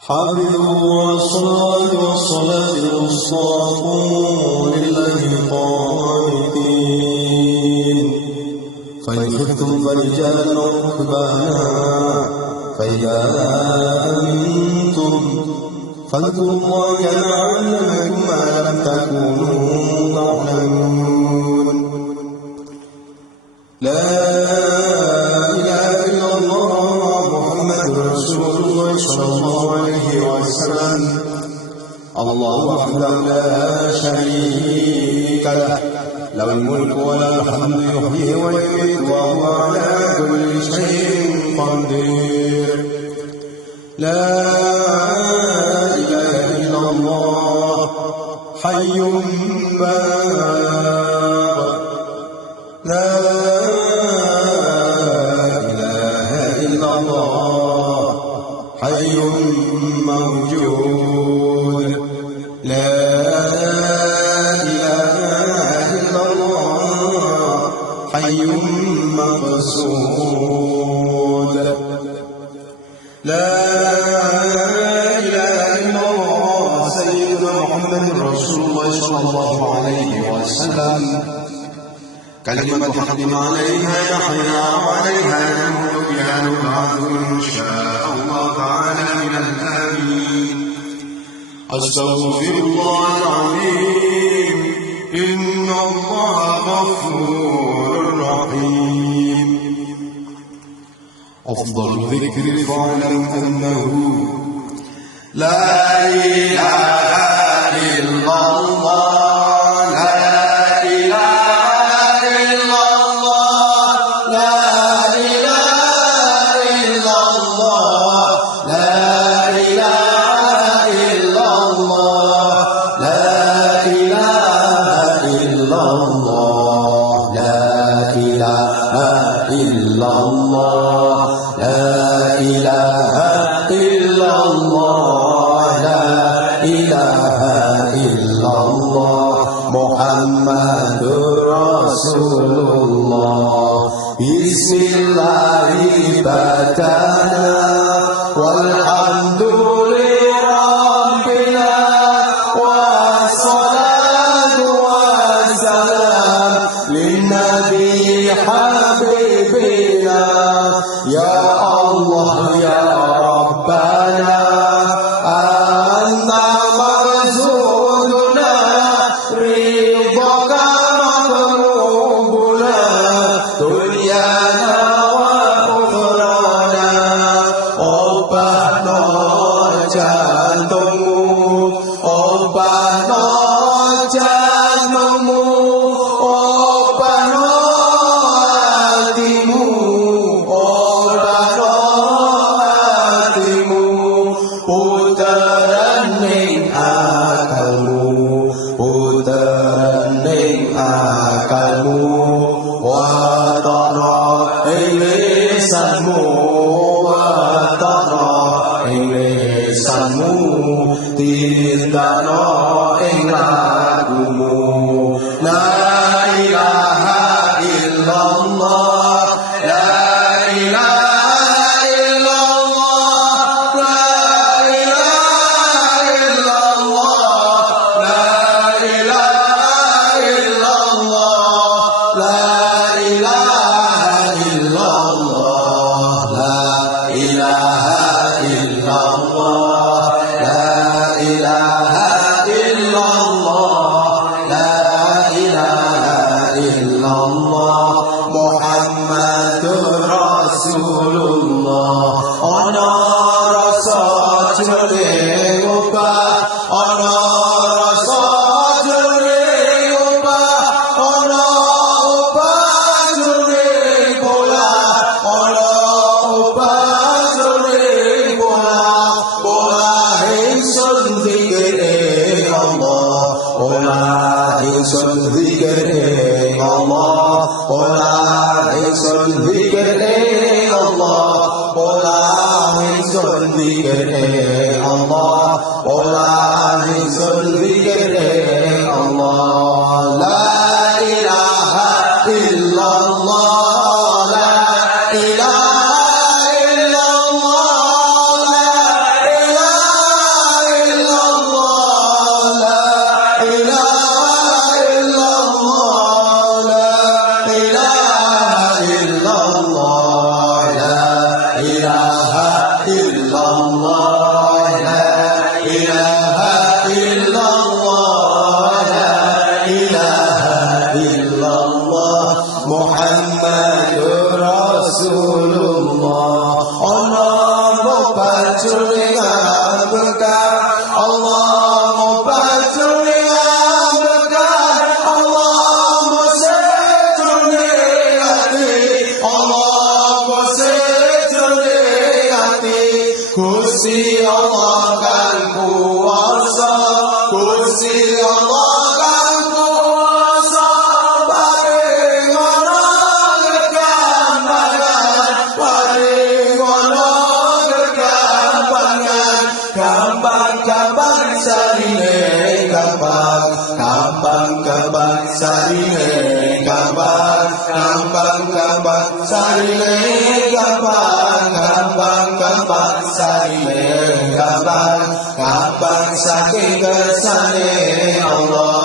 حافظوا والصلاة الوسطى قوموا لله قانتين فإن خفتم فرجالا ركبانا فإذا أمنتم فاذكروا الله كما علمكم ما لم تكونوا تعلمون. لا إله إلا الله محمد رسول الله صلى الله عليه وسلم. الله وحده لا شريك له له الملك وله الحمد يحيي ويميت وهو على كل شيء قدير. لا إله إلا الله حي باب. لا إله إلا الله حي موجود. لا إله إلا الله حي مقصود. لا إله إلا الله سيدنا محمد رسول الله صلى الله عليه وسلم. كلمة حق عليها يحيى وعليها يموت بها نبعث إن شاء الله تعالى من الآمين. أستغفر الله العظيم إن الله غفور رحيم. أفضل ذكر فاعلم أنه لا إله إلا الله. Bismillahi badana walhamdulillahi rabbina wassalatu wassalam linnabi habibina ya Allah ya Rabbana anta marzuduna ridhaka maghmubuna dunyana wa ukhrana. Obahno jantungmu, obahno jantungmu, obahno hatimu, obahno hatimu. Puteran ning akalmu, puteran ning akalmu. Watokno ing lisanmu, watokno ing lisanmu. Tindakno ing lakumu. La ilaha illallah, la ilaha illallah, la ilaha illallah, la ilaha illallah, la ilaha illallah, la ilaha illallah, la ilaha illallah, la ilaha illallah. Muhammadur Rasulullah. Ana rasa jeneng obah, ana rasa jeneng obah, ana obah jeneng bola, ana obah jeneng bola. Bola ingsun zikir Allah, bola ingsun zikir Allah, bola ingsun zikir Allah, bola ingsun zikir Allah, bola ingsun zikir Allah. La ilaha illallah, la ilaha illallah, la ilaha illallah, la ilaha illallah, la ilaha illallah, Muhammadur Rasulullah. Ono paculingan berkah Allah, paculingan berkah Allah, sejoli hati Allah, sejoli hati. Gusti Allah kan kuasa, Gusti Allah kan kuasa. Paring ono kegampangan, paring ono kegampangan. Gampang-gampang sarine gampang, gampang-gampang sarine gampang, gampang-gampang sarine gampang, gampang-gampang sarine gampang, gampang saking kersane Allah.